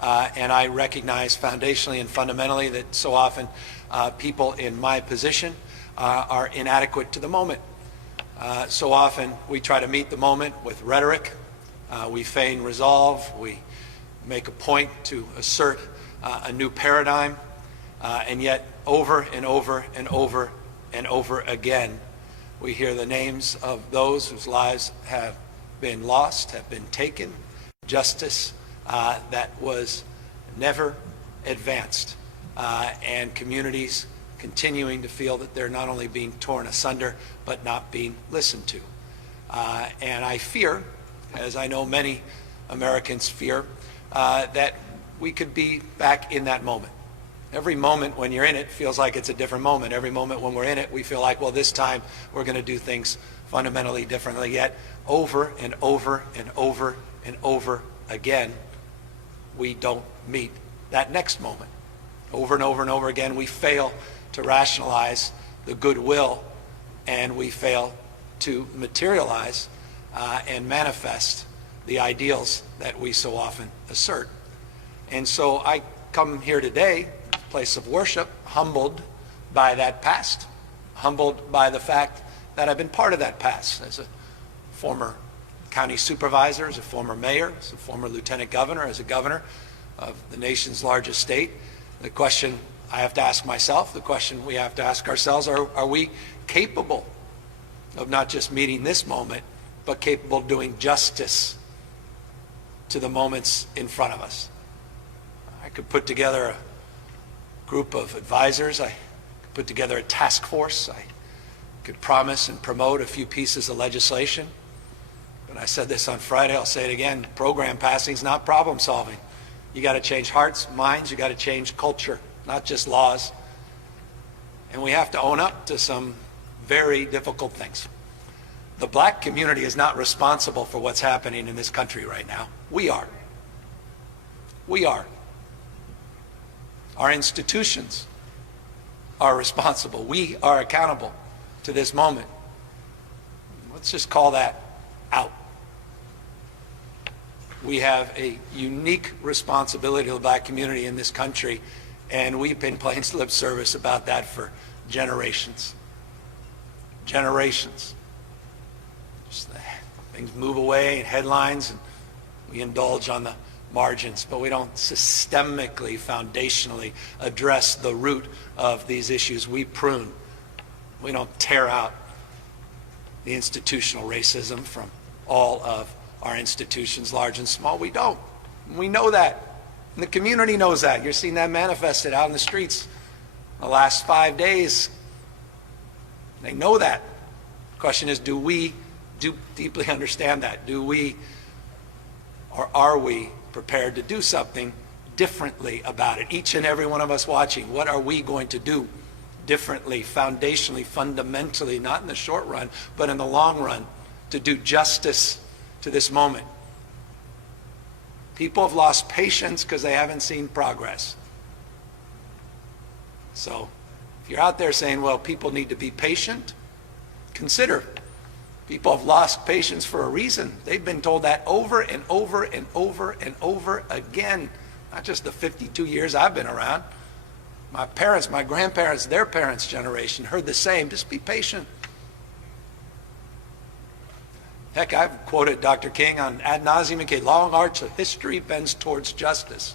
And I recognize foundationally and fundamentally that so often people in my position are inadequate to the moment. So often we try to meet the moment with rhetoric. We feign resolve. We make a point to assert a new paradigm. And yet over and over and over and over again, we hear the names of those whose lives have been lost, have been taken, justice that was never advanced, and communities continuing to feel that they're not only being torn asunder, but not being listened to. And I fear, as I know many Americans fear, that we could be back in that moment. Every moment when you're in it feels like it's a different moment. Every moment when we're in it, we feel like, well, this time we're going to do things fundamentally differently. Yet over and over and over and over again, we don't meet that next moment. Over and over and over again, we fail to rationalize the goodwill, and we fail to materialize and manifest the ideals that we so often assert. And so I come here today, place of worship, humbled by that past, humbled by the fact that I've been part of that past as a former county supervisor, as a former mayor, as a former lieutenant governor, as a governor of the nation's largest state. The question I have to ask myself, the question we have to ask ourselves, are we capable of not just meeting this moment, but capable of doing justice to the moments in front of us? I could put together a group of advisors. I could put together a task force. I could promise and promote a few pieces of legislation. But I said this on Friday, I'll say it again, program passing is not problem solving. You got to change hearts, minds, you got to change culture, not just laws. And we have to own up to some very difficult things. The black community is not responsible for what's happening in this country right now. We are. We are. Our institutions are responsible. We are accountable to this moment. Let's just call that out. We have a unique responsibility to the black community in this country, and we've been playing lip service about that for generations. Generations. Just things move away in headlines, and we indulge on the margins, but we don't systemically, foundationally address the root of these issues. We prune. We don't tear out the institutional racism from all of our institutions, large and small. We don't. We know that. And the community knows that. You're seeing that manifested out in the streets the last 5 days. They know that. The question is, do we deeply understand that? Do we, or are we prepared to do something differently about it? Each and every one of us watching, what are we going to do differently, foundationally, fundamentally, not in the short run, but in the long run, to do justice to this moment? People have lost patience because they haven't seen progress. So if you're out there saying, well, people need to be patient, consider. People have lost patience for a reason. They've been told that over and over and over and over again. Not just the 52 years I've been around. My parents, my grandparents, their parents' generation heard the same. Just be patient. Heck, I've quoted Dr. King on ad nauseum, a long arch of history bends towards justice.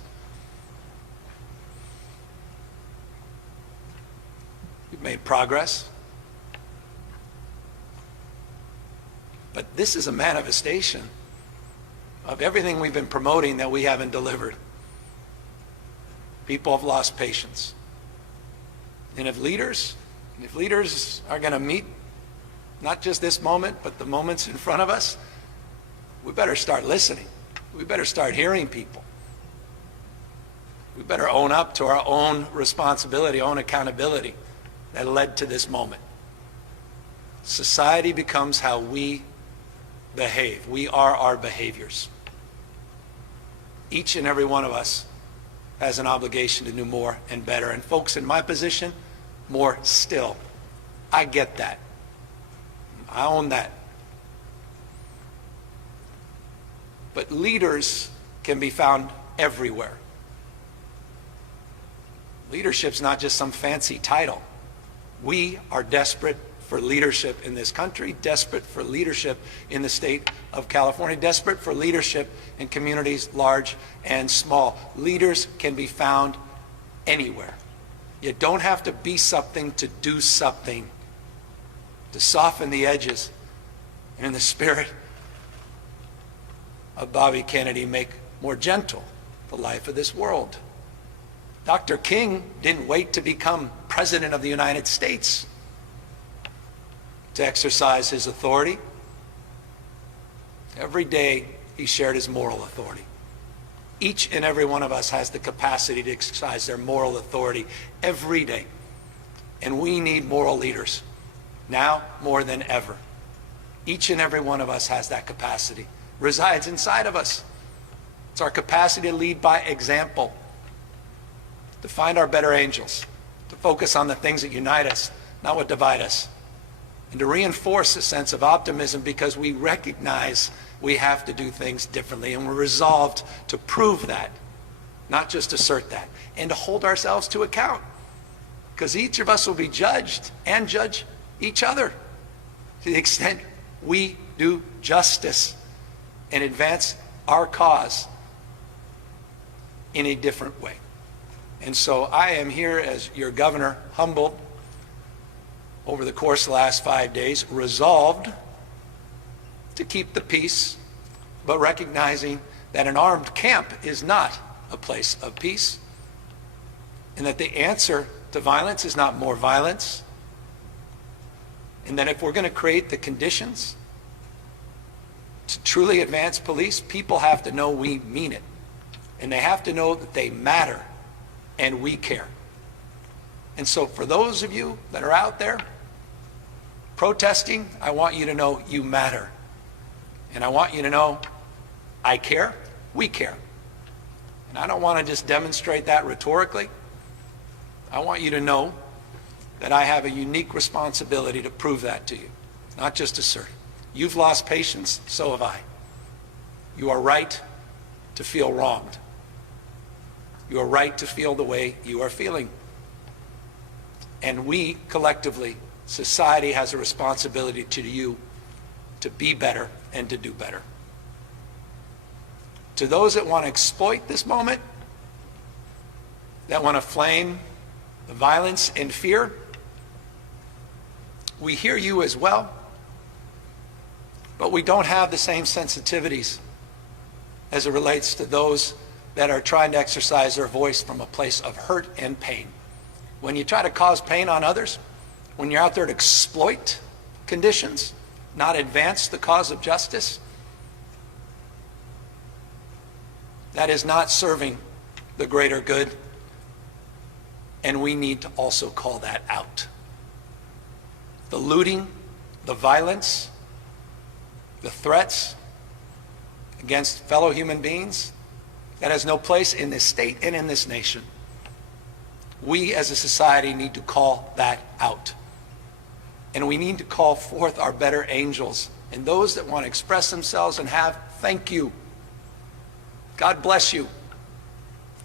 We've made progress. But this is a manifestation of everything we've been promoting that we haven't delivered. People have lost patience. And if leaders are going to meet not just this moment, but the moments in front of us, we better start listening. We better start hearing people. We better own up to our own responsibility, own accountability that led to this moment. Society becomes how we behave. We are our behaviors. Each and every one of us has an obligation to do more and better. And folks, in my position, more still. I get that. I own that. But leaders can be found everywhere. Leadership's not just some fancy title. We are desperate for leadership in this country, desperate for leadership in the state of California, desperate for leadership in communities large and small. Leaders can be found anywhere. You don't have to be something to do something, to soften the edges, and in the spirit of Bobby Kennedy, make more gentle the life of this world. Dr. King didn't wait to become President of the United States to exercise his authority. Every day he shared his moral authority. Each and every one of us has the capacity to exercise their moral authority every day. And we need moral leaders, now more than ever. Each and every one of us has that capacity. Resides inside of us. It's our capacity to lead by example, to find our better angels, to focus on the things that unite us, not what divide us, and to reinforce a sense of optimism because we recognize we have to do things differently, and we're resolved to prove that, not just assert that, and to hold ourselves to account, because each of us will be judged and judge each other to the extent we do justice and advance our cause in a different way. And so I am here as your governor, humbled over the course of the last 5 days, resolved to keep the peace, but recognizing that an armed camp is not a place of peace, and that the answer to violence is not more violence, and that if we're going to create the conditions to truly advance police, people have to know we mean it, and they have to know that they matter and we care. And so for those of you that are out there protesting, I want you to know you matter. And I want you to know I care, we care. And I don't want to just demonstrate that rhetorically. I want you to know that I have a unique responsibility to prove that to you, not just assert it. You've lost patience, so have I. You are right to feel wronged. You are right to feel the way you are feeling. And we collectively, society has a responsibility to you to be better and to do better. To those that want to exploit this moment, that want to flame the violence and fear, we hear you as well, but we don't have the same sensitivities as it relates to those that are trying to exercise their voice from a place of hurt and pain. When you try to cause pain on others, when you're out there to exploit conditions, not advance the cause of justice, that is not serving the greater good, and we need to also call that out. The looting, the violence, the threats against fellow human beings, that has no place in this state and in this nation. We as a society need to call that out. And we need to call forth our better angels and those that want to express themselves and have, thank you. God bless you.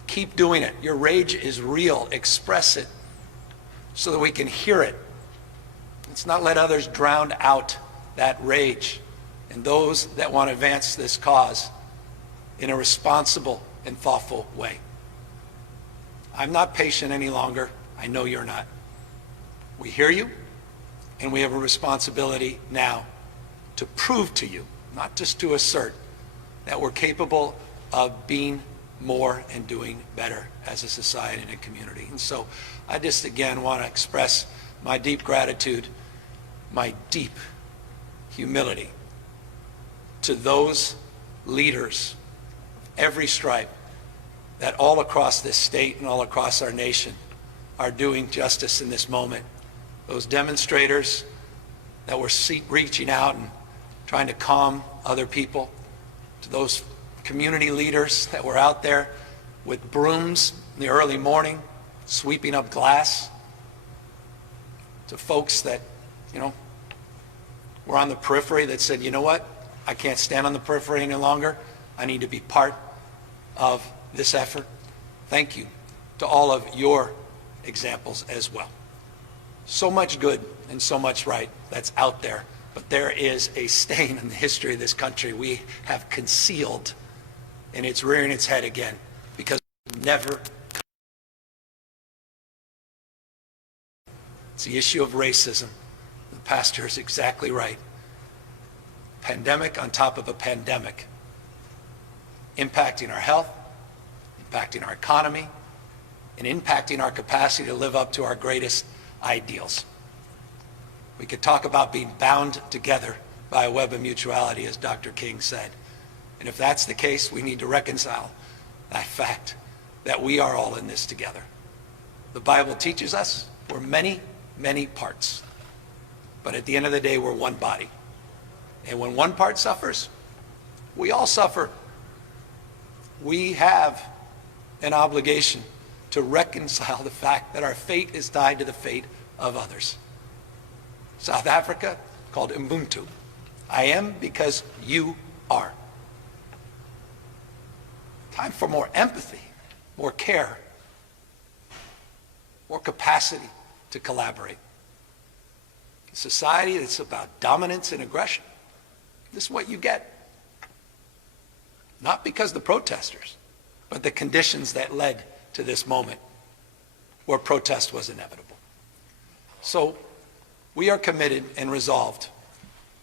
Keep doing it. Your rage is real. Express it so that we can hear it. Let's not let others drown out that rage. And those that want to advance this cause in a responsible and thoughtful way. I'm not patient any longer. I know you're not. We hear you, and we have a responsibility now to prove to you, not just to assert, that we're capable of being more and doing better as a society and a community. And so I just again want to express my deep gratitude, my deep humility to those leaders, every stripe, that all across this state and all across our nation are doing justice in this moment. Those demonstrators that were reaching out and trying to calm other people, to those community leaders that were out there with brooms in the early morning, sweeping up glass, to folks that, were on the periphery that said, you know what, I can't stand on the periphery any longer. I need to be part of this effort. Thank you to all of your examples as well. So much good and so much right that's out there, but there is a stain in the history of this country we have concealed, and it's rearing its head again because we never. It's the issue of racism. The pastor is exactly right. Pandemic on top of a pandemic, impacting our health, impacting our economy, and impacting our capacity to live up to our greatest ideals. We could talk about being bound together by a web of mutuality, as Dr. King said. And if that's the case, we need to reconcile that fact that we are all in this together. The Bible teaches us we're many, many parts. But at the end of the day, we're one body. And when one part suffers, we all suffer. We have an obligation to reconcile the fact that our fate is tied to the fate of others. South Africa, called Ubuntu. I am because you are. Time for more empathy, more care, more capacity to collaborate. A society that's about dominance and aggression. This is what you get. Not because the protesters, but the conditions that led to this moment where protest was inevitable. So we are committed and resolved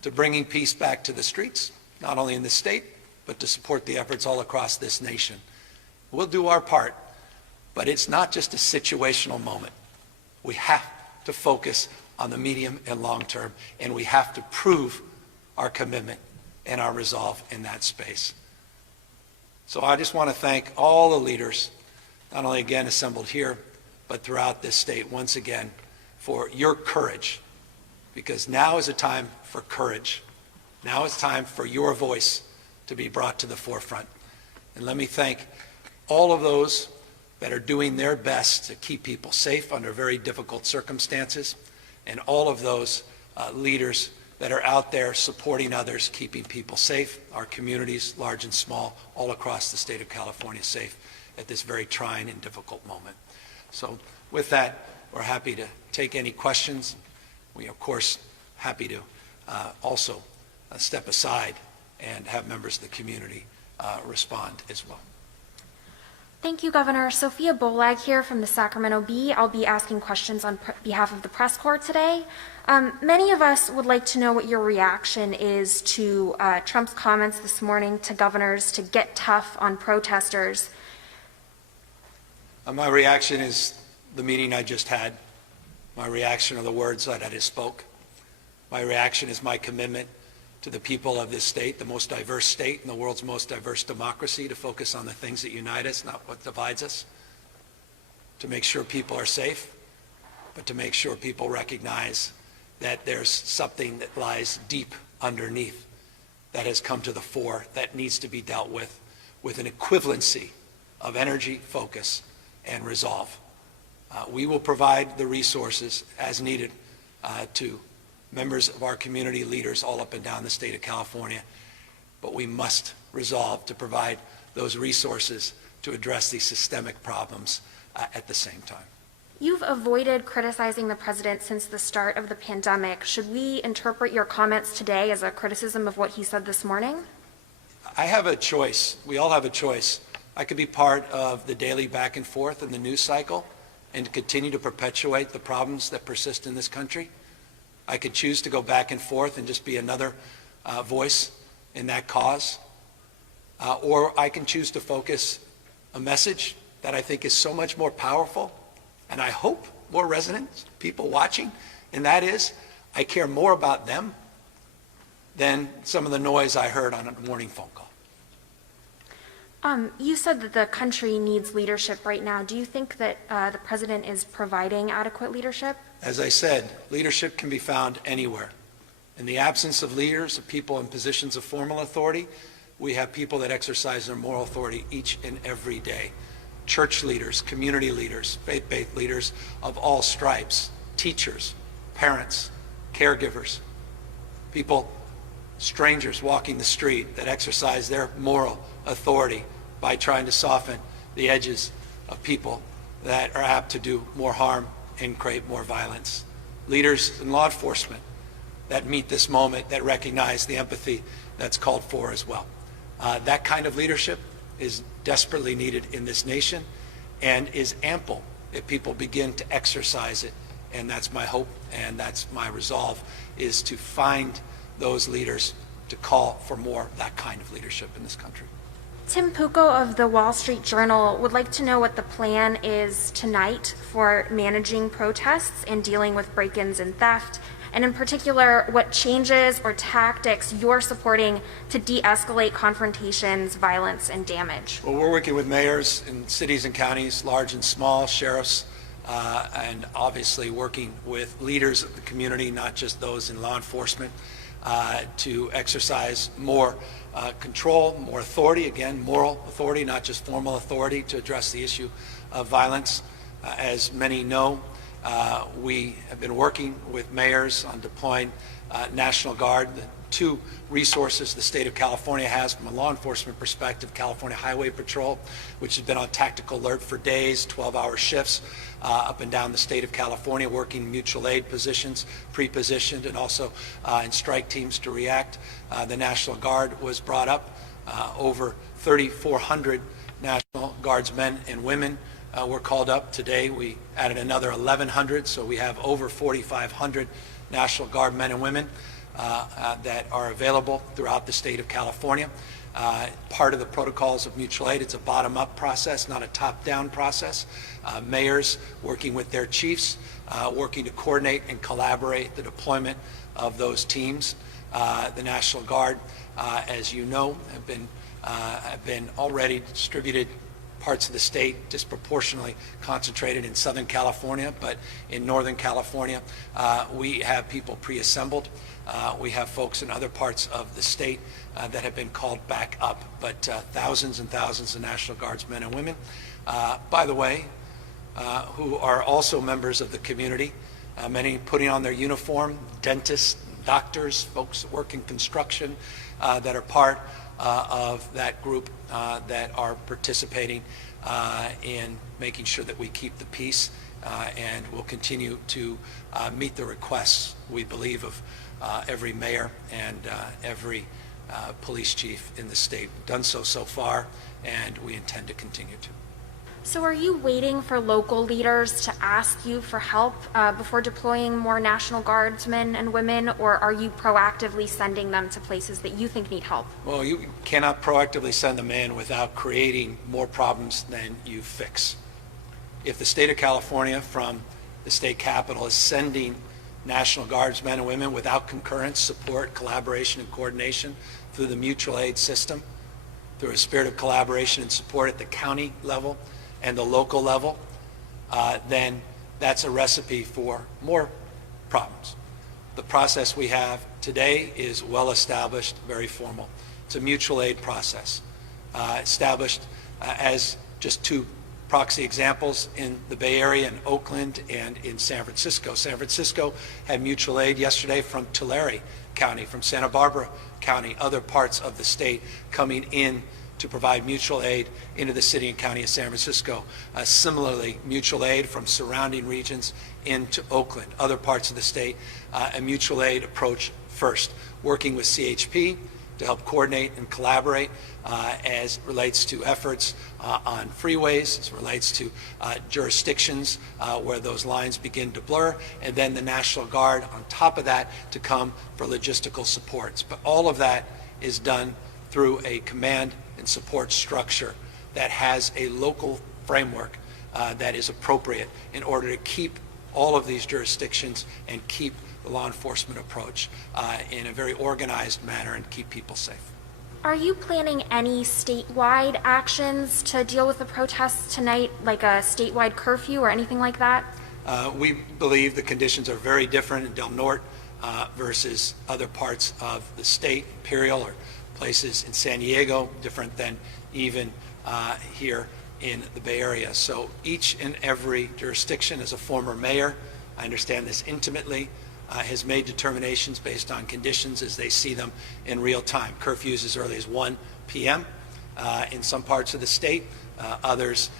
to bringing peace back to the streets, not only in the state, but to support the efforts all across this nation. We'll do our part, but it's not just a situational moment. We have to focus on the medium and long term, and we have to prove our commitment and our resolve in that space. So I just want to thank all the leaders, not only again assembled here, but throughout this state once again for your courage, because now is a time for courage. Now is time for your voice to be brought to the forefront. And let me thank all of those that are doing their best to keep people safe under very difficult circumstances, and all of those leaders that are out there supporting others, keeping people safe, our communities, large and small, all across the state of California safe at this very trying and difficult moment. So with that, we're happy to take any questions. We, of course, happy to also step aside and have members of the community respond as well. Thank you, Governor. Sophia Bolag here from the Sacramento Bee. I'll be asking questions on behalf of the press corps today. Many of us would like to know what your reaction is to Trump's comments this morning to governors to get tough on protesters. My reaction is the meeting I just had. My reaction are the words that I just spoke. My reaction is my commitment to the people of this state, the most diverse state in the world's most diverse democracy, to focus on the things that unite us, not what divides us, to make sure people are safe, but to make sure people recognize that there's something that lies deep underneath that has come to the fore that needs to be dealt with an equivalency of energy, focus, and resolve. We will provide the resources as needed to members of our community, leaders all up and down the state of California, but we must resolve to provide those resources to address these systemic problems at the same time. You've avoided criticizing the president since the start of the pandemic. Should we interpret your comments today as a criticism of what he said this morning? I have a choice. We all have a choice. I could be part of the daily back and forth in the news cycle and to continue to perpetuate the problems that persist in this country. I could choose to go back and forth and just be another voice in that cause. Or I can choose to focus a message that I think is so much more powerful, and I hope more resonant, people watching, and that is, I care more about them than some of the noise I heard on a morning phone call. You said that the country needs leadership right now. Do you think that the president is providing adequate leadership? As I said, leadership can be found anywhere. In the absence of leaders, of people in positions of formal authority, we have people that exercise their moral authority each and every day. Church leaders, community leaders, faith-based leaders of all stripes, teachers, parents, caregivers, people, strangers walking the street that exercise their moral authority by trying to soften the edges of people that are apt to do more harm and create more violence. Leaders in law enforcement that meet this moment, that recognize the empathy that's called for as well. That kind of leadership is desperately needed in this nation and is ample if people begin to exercise it. And that's my hope and that's my resolve, is to find those leaders to call for more of that kind of leadership in this country. Tim Pucco of the Wall Street Journal would like to know what the plan is tonight for managing protests and dealing with break-ins and theft, and in particular, what changes or tactics you're supporting to de-escalate confrontations, violence, and damage. Well, we're working with mayors in cities and counties, large and small, sheriffs, and obviously working with leaders of the community, not just those in law enforcement, to exercise more control, more authority, again, moral authority, not just formal authority, to address the issue of violence. As many know, we have been working with mayors on deploying National Guard. The two resources the state of California has from a law enforcement perspective: California Highway Patrol, which has been on tactical alert for days, 12-hour shifts up and down the state of California, working mutual aid positions, pre-positioned, and also in strike teams to react. The National Guard was brought up. Over 3,400 National Guardsmen and women were called up today. We added another 1,100, so we have over 4,500 National Guard men and women that are available throughout the state of California. Part of the protocols of mutual aid, it's a bottom-up process, not a top-down process. Mayors working with their chiefs, working to coordinate and collaborate the deployment of those teams. The National Guard, as you know, have been already distributed parts of the state, disproportionately concentrated in Southern California, but in Northern California, we have people pre-assembled. We have folks in other parts of the state that have been called back up, but thousands and thousands of National Guardsmen and women, by the way, who are also members of the community, many putting on their uniform, dentists, doctors, folks that work in construction, that are part of that group that are participating in making sure that we keep the peace, and will continue to meet the requests, we believe, of every mayor and every police chief in the state. We've done so far, and we intend to continue to. So are you waiting for local leaders to ask you for help before deploying more National Guardsmen and women, or are you proactively sending them to places that you think need help? Well, you cannot proactively send them in without creating more problems than you fix. If the state of California, from the state capitol, is sending National Guardsmen and women without concurrence, support, collaboration, and coordination through the mutual aid system, through a spirit of collaboration and support at the county level and the local level, then that's a recipe for more problems. The process we have today is well established, very formal. It's a mutual aid process, established as just two proxy examples in the Bay Area, in Oakland, and in San Francisco. San Francisco had mutual aid yesterday from Tulare County, from Santa Barbara County, other parts of the state coming in to provide mutual aid into the city and county of San Francisco. Similarly, mutual aid from surrounding regions into Oakland, other parts of the state, a mutual aid approach first, working with CHP to help coordinate and collaborate as relates to efforts on freeways, as relates to jurisdictions where those lines begin to blur, and then the National Guard on top of that to come for logistical supports. But all of that is done through a command and support structure that has a local framework that is appropriate in order to keep all of these jurisdictions and keep the law enforcement approach in a very organized manner and keep people safe. Are you planning any statewide actions to deal with the protests tonight, like a statewide curfew or anything like that? We believe the conditions are very different in Del Norte versus other parts of the state, Imperial, or places in San Diego, different than even here in the Bay Area. So each and every jurisdiction, as a former mayor, I understand this intimately, has made determinations based on conditions as they see them in real time. Curfews as early as 1 p.m. In some parts of the state, others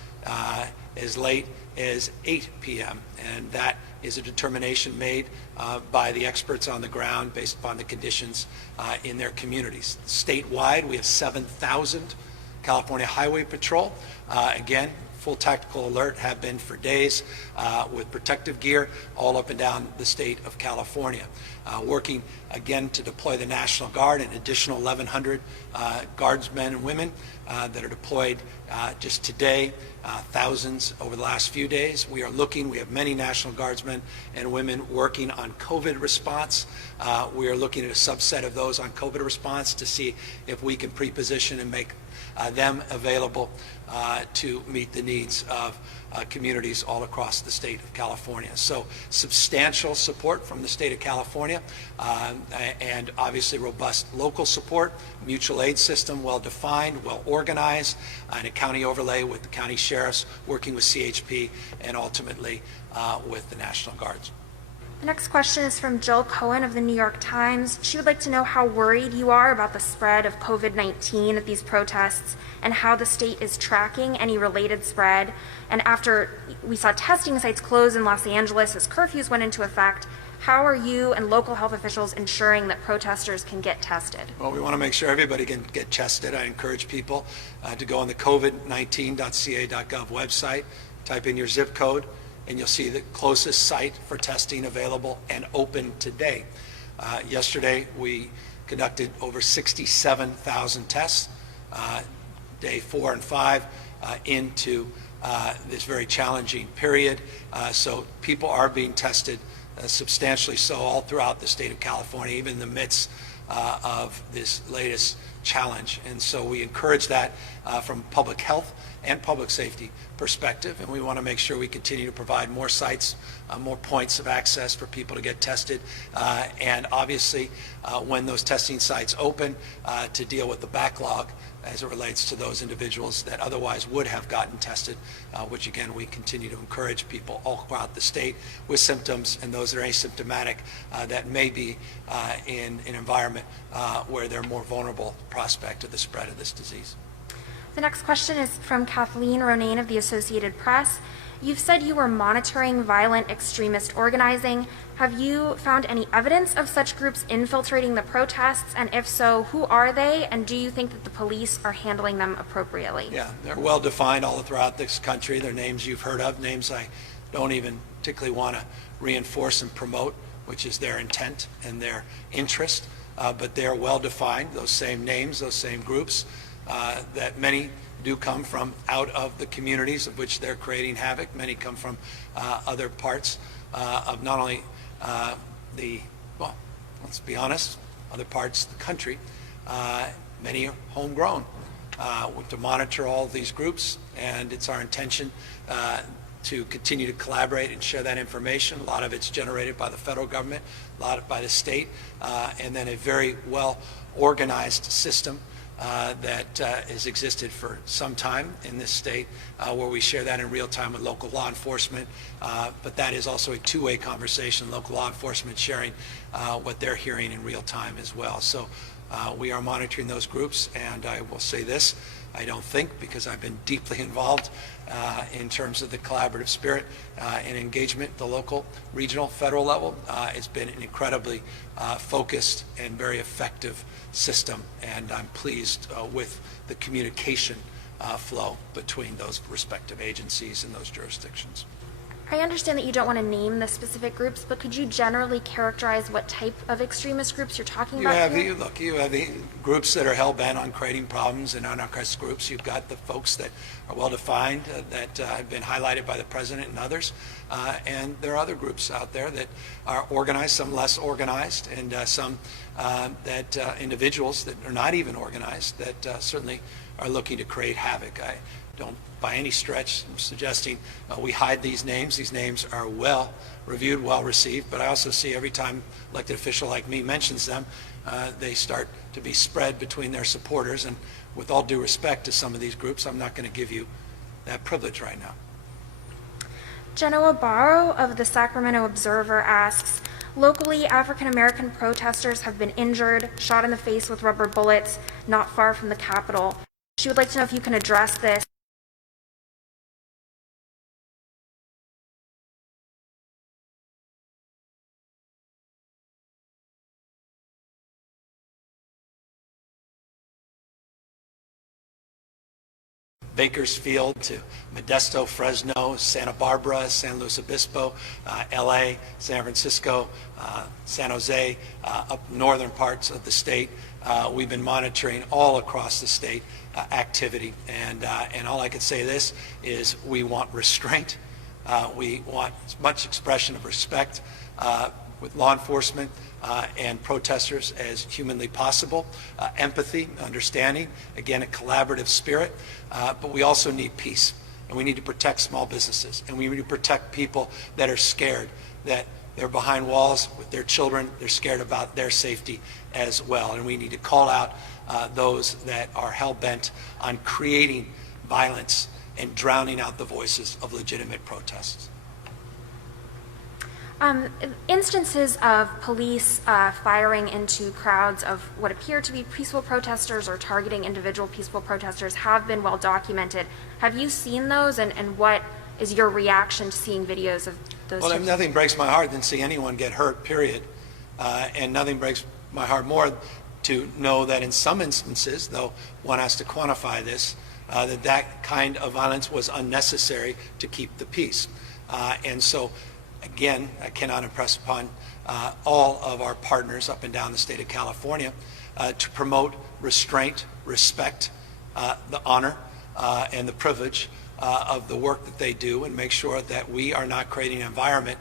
as late as 8 p.m. And that is a determination made by the experts on the ground based upon the conditions in their communities. Statewide, we have 7,000 California Highway Patrol. Again, full tactical alert, have been for days with protective gear all up and down the state of California. Working again to deploy the National Guard, an additional 1,100 guardsmen and women that are deployed just today, thousands over the last few days. We have many National Guardsmen and women working on COVID response. We are looking at a subset of those on COVID response to see if we can pre-position and make them available to meet the needs of communities all across the state of California. So substantial support from the state of California and obviously robust local support, mutual aid system, well defined, well organized, and a county overlay with the county sheriffs working with CHP and ultimately with the National Guards. The next question is from Jill Cohen of the New York Times. She would like to know how worried you are about the spread of COVID-19 at these protests and how the state is tracking any related spread. And after we saw testing sites close in Los Angeles as curfews went into effect, how are you and local health officials ensuring that protesters can get tested? Well, we want to make sure everybody can get tested. I encourage people to go on the covid19.ca.gov website, type in your zip code, and you'll see the closest site for testing available and open today. Yesterday, we conducted over 67,000 tests, day 4 and 5 into this very challenging period. So people are being tested substantially so all throughout the state of California, even in the midst of this latest challenge. And so we encourage that from public health and public safety perspective, and we want to make sure we continue to provide more sites, more points of access for people to get tested, and obviously when those testing sites open, to deal with the backlog as it relates to those individuals that otherwise would have gotten tested, which again we continue to encourage people all throughout the state with symptoms and those that are asymptomatic that may be in an environment where they're more vulnerable to the prospect of the spread of this disease. The next question is from Kathleen Ronayne of the Associated Press. You've said you were monitoring violent extremist organizing. Have you found any evidence of such groups infiltrating the protests? And if so, who are they? And do you think that the police are handling them appropriately? Yeah, they're well defined all throughout this country. They're names you've heard of, names I don't even particularly want to reinforce and promote, which is their intent and their interest. But they're well defined, those same names, those same groups. That many do come from out of the communities of which they're creating havoc. Many come from other parts of not only well, let's be honest, other parts of the country. Many are homegrown. To monitor all of these groups, and it's our intention to continue to collaborate and share that information. A lot of it's generated by the federal government, a lot by the state, and then a very well organized system that has existed for some time in this state, where we share that in real time with local law enforcement. But that is also a two-way conversation, local law enforcement sharing what they're hearing in real time as well. So we are monitoring those groups, and I will say this, I don't think, because I've been deeply involved in terms of the collaborative spirit and engagement at the local, regional, federal level. It's been an incredibly focused and very effective system, and I'm pleased with the communication flow between those respective agencies and those jurisdictions. I understand that you don't want to name the specific groups, but could you generally characterize what type of extremist groups you're talking about here? You have the groups that are hell-bent on creating problems, and anarchist groups. You've got the folks that are well-defined, that have been highlighted by the president and others, and there are other groups out there that are organized, some less organized, and some that individuals that are not even organized that certainly are looking to create havoc. I don't by any stretch suggesting we hide these names. These names are well reviewed, well received, but I also see every time elected official like me mentions them, they start to be spread between their supporters, and with all due respect to some of these groups, I'm not going to give you that privilege right now. Genoa Barrow of the Sacramento Observer asks, locally, African-American protesters have been injured, shot in the face with rubber bullets, not far from the Capitol. She would like to know if you can address this. Bakersfield to Modesto, Fresno, Santa Barbara, San Luis Obispo, LA, San Francisco, San Jose, up northern parts of the state. We've been monitoring all across the state activity, and all I can say this is we want restraint. We want as much expression of respect with law enforcement and protesters as humanly possible, empathy, understanding, again, a collaborative spirit, but we also need peace, and we need to protect small businesses, and we need to protect people that are scared, that they're behind walls with their children, they're scared about their safety as well, and we need to call out those that are hell-bent on creating violence and drowning out the voices of legitimate protests. Instances of police firing into crowds of what appear to be peaceful protesters or targeting individual peaceful protesters have been well documented. Have you seen those, and what is your reaction to seeing videos of those? Well, nothing breaks my heart than see anyone get hurt, period. And nothing breaks my heart more to know that in some instances, though one has to quantify this, that kind of violence was unnecessary to keep the peace. And so, again, I cannot impress upon all of our partners up and down the state of California to promote restraint, respect, the honor, and the privilege of the work that they do, and make sure that we are not creating an environment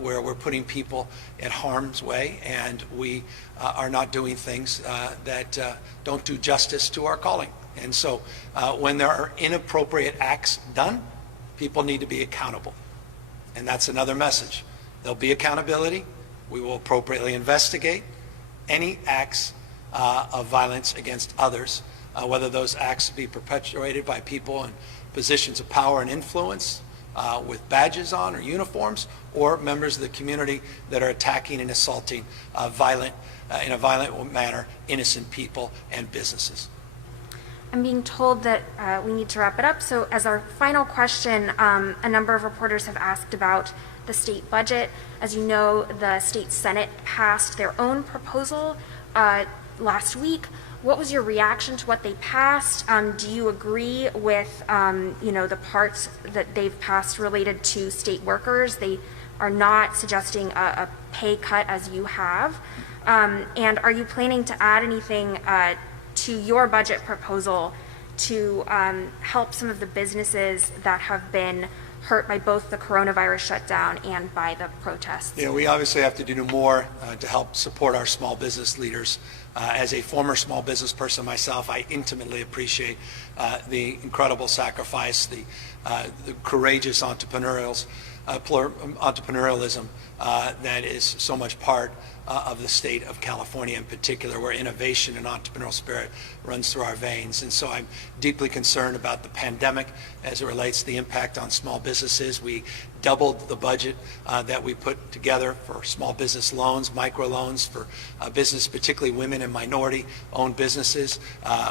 where we're putting people at harm's way, and we are not doing things that don't do justice to our calling. And so when there are inappropriate acts done, people need to be accountable. And that's another message. There'll be accountability. We will appropriately investigate any acts of violence against others, whether those acts be perpetuated by people in positions of power and influence with badges on or uniforms, or members of the community that are attacking and assaulting in a violent manner innocent people and businesses. I'm being told that we need to wrap it up. So as our final question, a number of reporters have asked about the state budget. As you know, the state Senate passed their own proposal last week. What was your reaction to what they passed? Do you agree with the parts that they've passed related to state workers? They are not suggesting a pay cut as you have. And are you planning to add anything to your budget proposal to help some of the businesses that have been hurt by both the coronavirus shutdown and by the protests? Yeah, we obviously have to do more to help support our small business leaders. As a former small business person myself, I intimately appreciate the incredible sacrifice, the courageous entrepreneurialism that is so much part of the state of California in particular, where innovation and entrepreneurial spirit runs through our veins. And so I'm deeply concerned about the pandemic as it relates to the impact on small businesses. We doubled the budget that we put together for small business loans, microloans for business, particularly women and minority-owned businesses.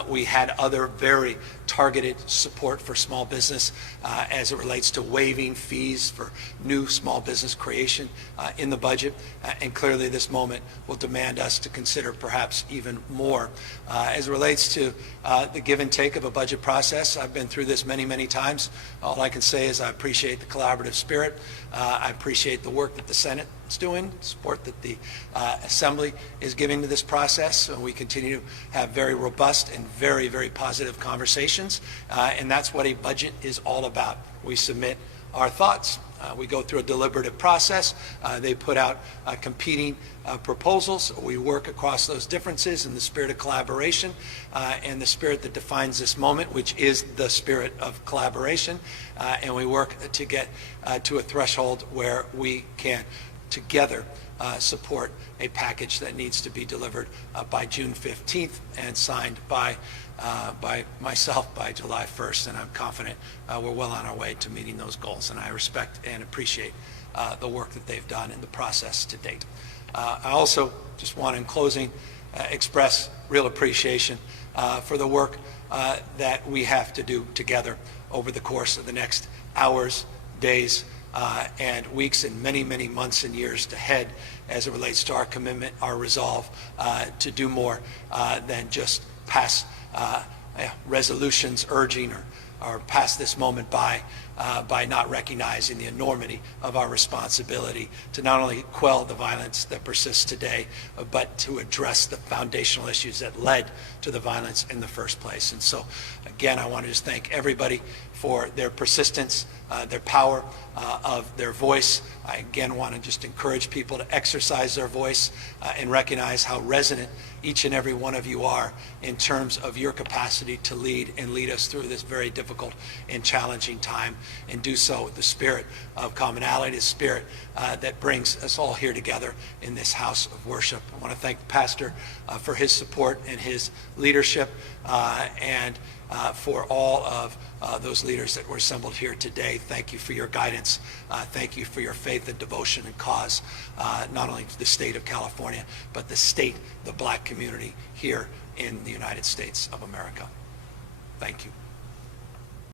We had other very targeted support for small business as it relates to waiving fees for new small business creation in the budget. And clearly this moment will demand us to consider perhaps even more. As it relates to the give and take of a budget process, I've been through this many, many times. All I can say is I appreciate the collaborative spirit. I appreciate the work that the Senate is doing, support that the Assembly is giving to this process. So we continue to have very robust and very, very positive conversations. And that's what a budget is all about. We submit our thoughts. We go through a deliberative process. They put out competing proposals. We work across those differences in the spirit of collaboration and the spirit that defines this moment, which is the spirit of collaboration. And we work to get to a threshold where we can together support a package that needs to be delivered by June 15th and signed by myself by July 1st, and I'm confident we're well on our way to meeting those goals, and I respect and appreciate the work that they've done in the process to date. I also just want, in closing, express real appreciation for the work that we have to do together over the course of the next hours, days, and weeks, and many, many months and years ahead as it relates to our commitment, our resolve to do more than just pass resolutions urging or pass this moment by not recognizing the enormity of our responsibility to not only quell the violence that persists today, but to address the foundational issues that led to the violence in the first place. And so, again, I want to just thank everybody for their persistence, their power of their voice. I again want to just encourage people to exercise their voice and recognize how resonant each and every one of you are in terms of your capacity to lead and lead us through this very difficult and challenging time, and do so with the spirit of commonality, the spirit that brings us all here together in this house of worship. I want to thank the pastor for his support and his leadership, and for all of those leaders that were assembled here today. Thank you for your guidance. Thank you for your faith and devotion and cause, not only to the state of California, but the state, the black community here in the United States of America. Thank you.